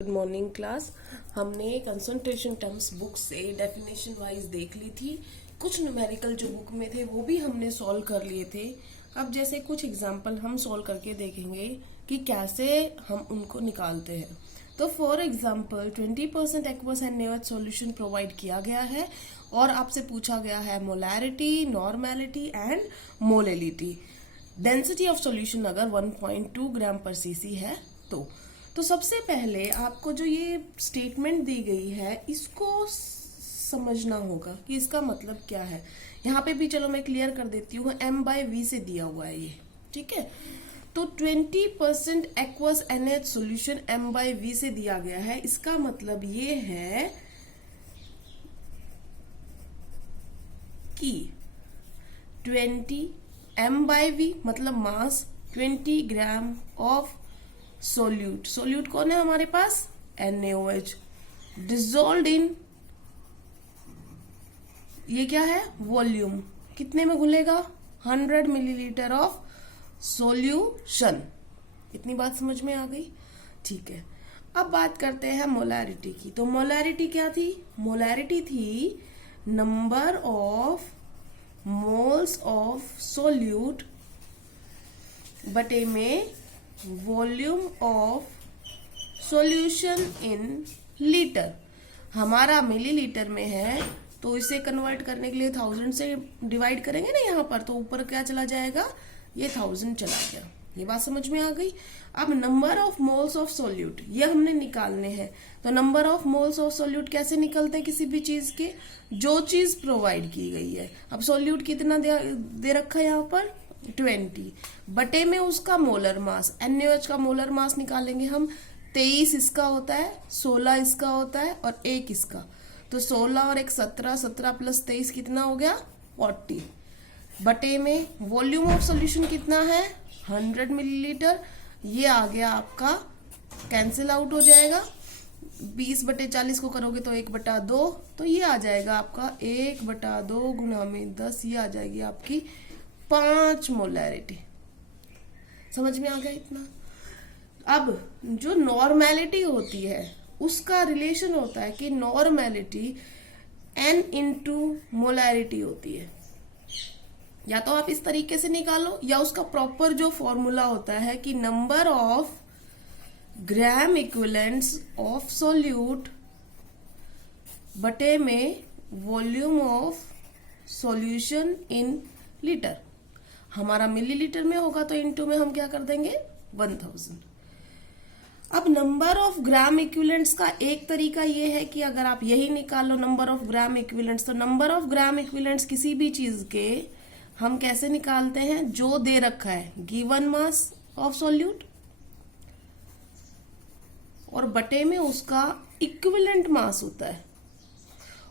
Good morning class. हमने concentration terms book से definition wise देख ली थी। कुछ न्यूमेरिकल जो बुक में थे वो भी हमने सॉल्व कर लिए थे। अब जैसे कुछ एग्जांपल हम सॉल्व करके देखेंगे कि कैसे हम उनको निकालते हैं। तो फॉर एग्जांपल 20% एक्वस एंड नेवत सॉल्यूशन प्रोवाइड किया गया है और आपसे पूछा गया है molarity, normality and molality. Density of solution अगर 1.2 ग्राम पर सीसी है तो सबसे पहले आपको जो ये स्टेटमेंट दी गई है इसको समझना होगा कि इसका मतलब क्या है। यहाँ पे भी चलो मैं क्लियर कर देती हूँ, m/v से दिया हुआ है ये, ठीक है। तो 20% एक्वस NH सॉल्यूशन m/v से दिया गया है। इसका मतलब ये है कि 20 m/v मतलब मास 20 ग्राम ऑफ सोल्यूट कौन है हमारे पास, NaOH, डिजोल्व इन, ये क्या है, वॉल्यूम, कितने में घुलेगा, 100 मिलीलीटर ऑफ सॉल्यूशन। इतनी बात समझ में आ गई, ठीक है। अब बात करते हैं मोलैरिटी की। तो मोलैरिटी क्या थी, मोलैरिटी थी number of moles of solute बटे में volume of solution in litre. हमारा मिलीलीटर में है तो इसे कन्वर्ट करने के लिए 1000 से डिवाइड करेंगे ना यहाँ पर, तो ऊपर क्या चला जाएगा, ये 1000 चला गया। ये बात समझ में आ गई। अब number of moles of solute ये हमने निकालने हैं। तो number of moles of solute कैसे निकलते हैं किसी भी चीज के, जो चीज प्रोवाइड की गई है। अब सोल्यूट कितना दे रखा है यहाँ पर, 20 बटे में उसका मोलर मास, NaOH का मोलर मास निकालेंगे हम। 23 इसका होता है, 16 इसका होता है और 1 इसका। तो 16 और 1 17, 17 प्लस 23 कितना हो गया, 40 बटे में वॉल्यूम ऑफ सॉल्यूशन कितना है, 100 मिलीलीटर। ये आ गया आपका, कैंसिल आउट हो जाएगा। 20/40 को करोगे तो 1/2, तो ये आ जाएगा आपका 1/2 गुणा में 10, ये आ जाएगी आपकी 5 मोलैरिटी। समझ में आ गया इतना। अब जो नॉर्मेलिटी होती है उसका रिलेशन होता है कि नॉर्मेलिटी N इंटू मोलैरिटी होती है। या तो आप इस तरीके से निकालो या उसका प्रॉपर जो फॉर्मूला होता है कि number of gram equivalents of solute बटे में volume of solution in litre. हमारा मिलीलीटर में होगा तो इनटू में हम क्या कर देंगे, 1000। अब नंबर ऑफ ग्राम इक्विवेलेंट्स का एक तरीका ये है कि अगर आप यही निकालो नंबर ऑफ ग्राम इक्विवेलेंट्स, तो नंबर ऑफ ग्राम इक्विवेलेंट्स किसी भी चीज के हम कैसे निकालते हैं, जो दे रखा है गिवन मास ऑफ सोल्यूट और बटे में उसका इक्विवेलेंट मास होता है।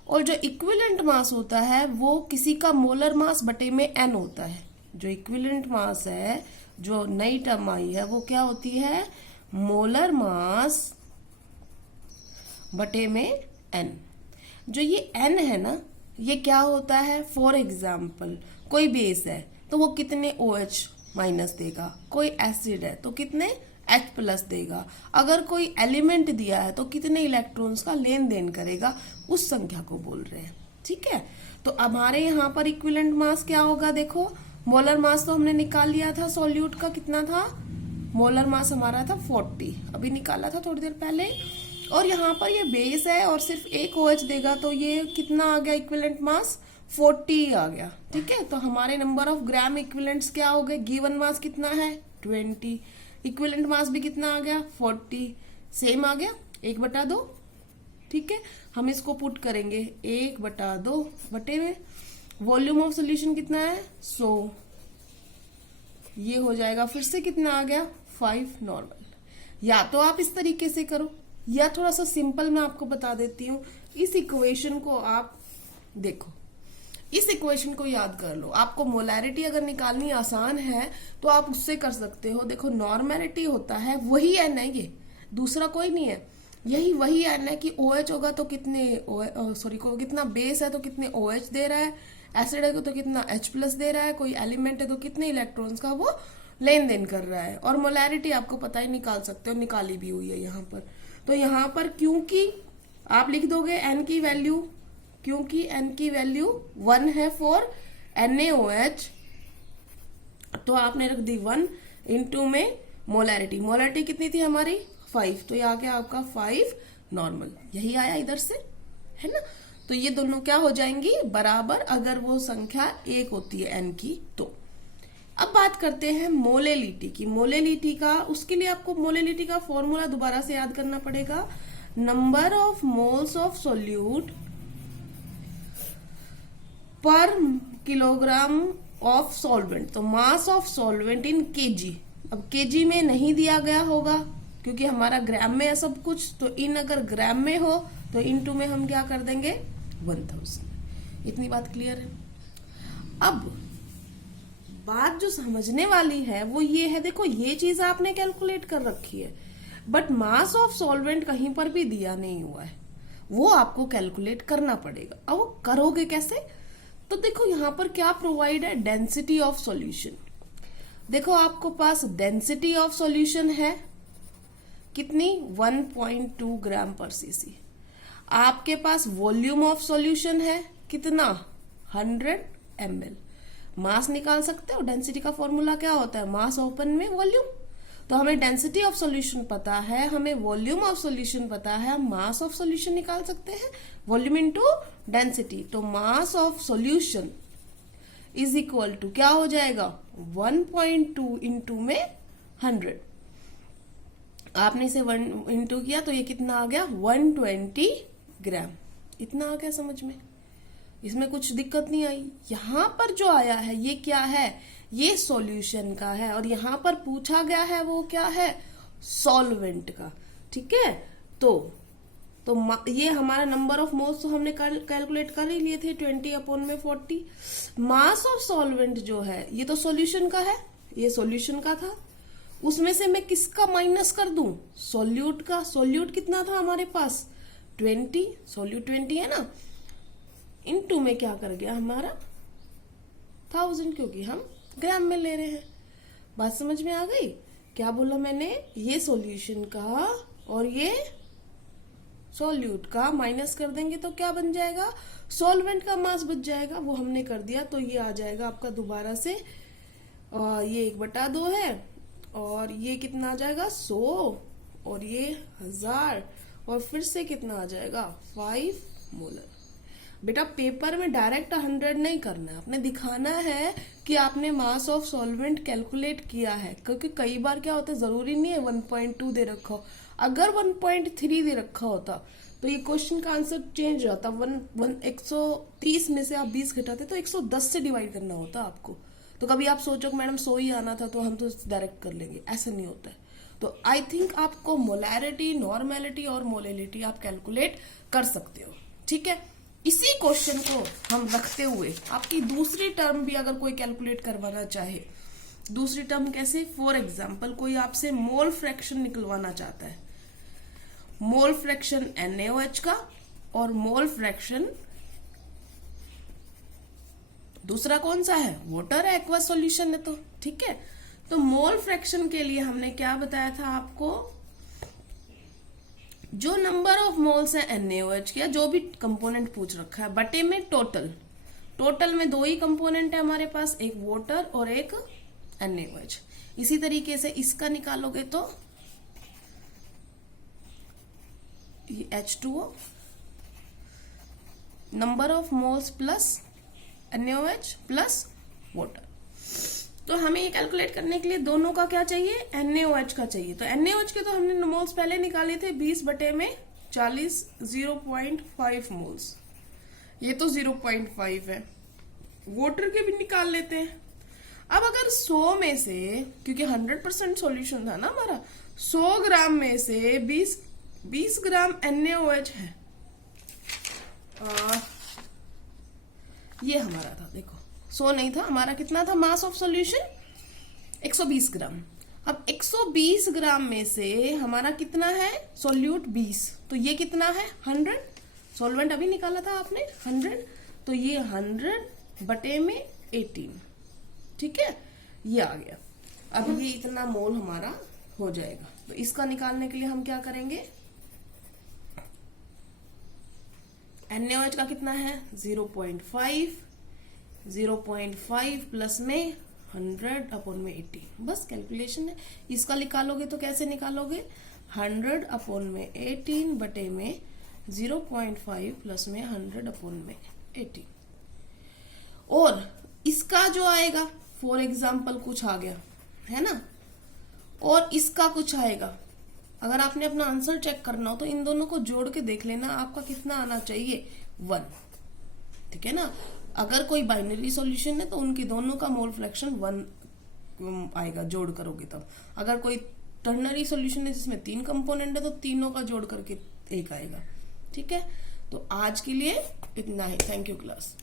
और जो इक्विवेलेंट मास होता है वो किसी का मोलर मास बटे में N होता है। जो इक्विवेलेंट मास है, जो नई टर्म आई है, वो क्या होती है, मोलर मास बटे में N। जो ये N है ना, ये क्या होता है, फॉर एग्जाम्पल कोई बेस है तो वो कितने OH माइनस देगा, कोई एसिड है तो कितने H प्लस देगा, अगर कोई एलिमेंट दिया है तो कितने इलेक्ट्रॉन्स का लेन देन करेगा, उस संख्या को बोल रहे हैं, ठीक है। तो हमारे यहाँ पर इक्विवेलेंट मास क्या होगा, देखो मोलर मास तो हमने निकाल लिया था, सोल्यूट का कितना था, मोलर मास हमारा था 40, अभी निकाला था थोड़ी देर पहले। और यहाँ पर ये बेस है और सिर्फ एक OH देगा तो ये कितना आ गया, इक्विवेलेंट मास 40 आ गया, ठीक है। तो हमारे नंबर ऑफ ग्राम इक्विवेलेंट्स क्या हो गए, गिवन मास कितना है 20, इक्विवेलेंट मास भी कितना आ गया 40, सेम आ गया 1/2, ठीक है। हम इसको पुट करेंगे 1/2 बटे में वॉल्यूम ऑफ सोल्यूशन कितना है 100, ये हो जाएगा फिर से कितना आ गया 5 नॉर्मल। या तो आप इस तरीके से करो या थोड़ा सा सिंपल मैं आपको बता देती हूँ। इस इक्वेशन को आप देखो, इस इक्वेशन को याद कर लो। आपको मोलैरिटी अगर निकालनी आसान है तो आप उससे कर सकते हो। देखो नॉर्मेलिटी होता है वही N है, ये दूसरा कोई नहीं है, यही वही N है कि OH होगा तो कितने कितना बेस है तो कितने OH दे रहा है, एसिड है तो कितना H प्लस दे रहा है, कोई एलिमेंट है तो कितने इलेक्ट्रॉन्स का वो लेन देन कर रहा है। और मोलैरिटी आपको पता ही निकाल सकते हो, निकाली भी हुई है यहाँ पर। तो यहाँ पर क्योंकि आप लिख दोगे n की वैल्यू, क्योंकि n की वैल्यू 1 है फॉर NaOH, तो आपने रख दी 1 इंटू में मोलैरिटी। मोलैरिटी कितनी थी हमारी 5, तो ये आ गया आपका 5 नॉर्मल, यही आया इधर से, है ना। तो ये दोनों क्या हो जाएंगी बराबर, अगर वो संख्या 1 होती है n की तो। अब बात करते हैं मोलेलिटी की। मोलेलिटी का, उसके लिए आपको मोलेलिटी का फॉर्मूला दोबारा से याद करना पड़ेगा। Number of moles of solute पर किलोग्राम ऑफ सॉल्वेंट, तो mass of solvent in KG. अब केजी में नहीं दिया गया होगा क्योंकि हमारा ग्राम में है सब कुछ, तो इन अगर ग्राम में हो तो इनटू में हम क्या कर देंगे 1000। इतनी बात क्लियर है। अब बात जो समझने वाली है वो ये है, देखो ये चीज आपने कैलकुलेट कर रखी है, बट मास ऑफ सॉल्वेंट कहीं पर भी दिया नहीं हुआ है, वो आपको कैलकुलेट करना पड़ेगा। अब वो करोगे कैसे, तो देखो यहां पर क्या प्रोवाइड है, डेंसिटी ऑफ सॉल्यूशन। देखो आपको पास डेंसिटी ऑफ सॉल्यूशन है कितनी 1.2 ग्राम पर सीसी। आपके पास वॉल्यूम ऑफ सॉल्यूशन है कितना 100 ml। मास निकाल सकते हो, डेंसिटी का फॉर्मूला क्या होता है, मास ओपन में वॉल्यूम। तो हमें डेंसिटी ऑफ सॉल्यूशन पता है, हमें वॉल्यूम ऑफ सॉल्यूशन पता है, हम मास ऑफ सॉल्यूशन निकाल सकते हैं, वॉल्यूम इनटू डेंसिटी। तो mass of solution is equal to क्या हो जाएगा 1.2 इंटू में 100। आपने इसे 1 इंटू किया तो ये कितना आ गया 120 ग्राम। इतना आ गया समझ में, इसमें कुछ दिक्कत नहीं आई। यहां पर जो आया है ये क्या है, ये सॉल्यूशन का है, और यहां पर पूछा गया है वो क्या है सॉल्वेंट का। ठीक है, तो ये हमारा नंबर ऑफ मोल्स तो हमने कैलकुलेट कर ही लिए थे 20/40। मास ऑफ सॉल्वेंट जो है ये तो सॉल्यूशन का है, ये सॉल्यूशन का था, उसमें से मैं किसका माइनस कर दूं, सोल्यूट का। सोल्यूट कितना था हमारे पास 20, सोल्यूट 20 है ना, इनटू में क्या कर गया हमारा 1000, क्योंकि हम ग्राम में ले रहे हैं। बात समझ में आ गई, क्या बोला मैंने, ये सॉल्यूशन का और ये सॉल्यूट का माइनस कर देंगे तो क्या बन जाएगा, सॉल्वेंट का मास बच जाएगा, वो हमने कर दिया। तो ये आ जाएगा आपका दोबारा से, ये 1/2 है, और ये कितना आ जाएगा 100, और ये 1000, और फिर से कितना आ जाएगा 5 मोलर। बेटा पेपर में डायरेक्ट 100 नहीं करना है, आपने दिखाना है कि आपने मास ऑफ सॉल्वेंट कैलकुलेट किया है, क्योंकि कई बार क्या होता है जरूरी नहीं है 1.2 दे रखा हो, अगर 1.3 दे रखा होता तो ये क्वेश्चन का आंसर चेंज होता। 130 में से आप 20 घटाते तो 110 से डिवाइड करना होता आपको। तो कभी आप सोचो कि मैडम 100 ही आना था तो हम तो डायरेक्ट कर लेंगे, ऐसा नहीं होता है। तो आई थिंक आपको मोलैरिटी, नॉर्मेलिटी और मोलेलिटी आप कैलकुलेट कर सकते हो। ठीक है, इसी क्वेश्चन को हम रखते हुए आपकी दूसरी टर्म भी अगर कोई कैलकुलेट करवाना चाहे, दूसरी टर्म कैसे, फॉर एग्जाम्पल कोई आपसे मोल फ्रैक्शन निकलवाना चाहता है, मोल फ्रैक्शन NaOH का और मोल फ्रैक्शन दूसरा कौन सा है, वाटर है, एक्वा सॉल्यूशन है, तो ठीक है। तो मोल फ्रैक्शन के लिए हमने क्या बताया था आपको, जो नंबर ऑफ मोल्स है NaOH के, जो भी कंपोनेंट पूछ रखा है, बटे में टोटल में 2 ही कंपोनेंट है हमारे पास, एक वाटर और एक NaOH। इसी तरीके से इसका निकालोगे तो ये H2O, number of moles plus NaOH plus water. तो हमें ये कैलकुलेट करने के लिए दोनों का क्या चाहिए, NaOH का चाहिए। तो NaOH के तो हमने मोल्स पहले निकाले थे 20/40, 0.5 मोल्स, ये तो 0.5 है। वाटर के भी निकाल लेते हैं। अब अगर 100 में से, क्योंकि 100% सॉल्यूशन था ना हमारा, 100 ग्राम में से 20 ग्राम NaOH है, ये हमारा था, देखो 100 नहीं था हमारा, कितना था मास ऑफ सॉल्यूशन 120 ग्राम। अब 120 ग्राम में से हमारा कितना है सोल्यूट 20, तो ये कितना है 100, सॉल्वेंट अभी निकाला था आपने 100, तो ये 100/18, ठीक है, ये आ गया। अब ये इतना मोल हमारा हो जाएगा। तो इसका निकालने के लिए हम क्या करेंगे, NaOH का कितना है 0.5, 0.5 प्लस में 100 अपॉन में 80, बस कैलकुलेशन है। इसका निकालोगे तो कैसे निकालोगे, 100 अपॉन में 18 बटे में 0.5 प्लस में 100 अपॉन में 80। और इसका जो आएगा, फॉर एग्जाम्पल कुछ आ गया है ना, और इसका कुछ आएगा, अगर आपने अपना आंसर चेक करना हो तो इन दोनों को जोड़ के देख लेना आपका कितना आना चाहिए, 1। ठीक है ना। अगर कोई बाइनरी सॉल्यूशन है तो उनके दोनों का मोल फ्रैक्शन 1 आएगा जोड़ करोगे तब। अगर कोई टर्नरी सॉल्यूशन है जिसमें 3 कंपोनेंट है तो तीनों का जोड़ करके 1 आएगा। ठीक है, तो आज के लिए इतना ही। Thank you class.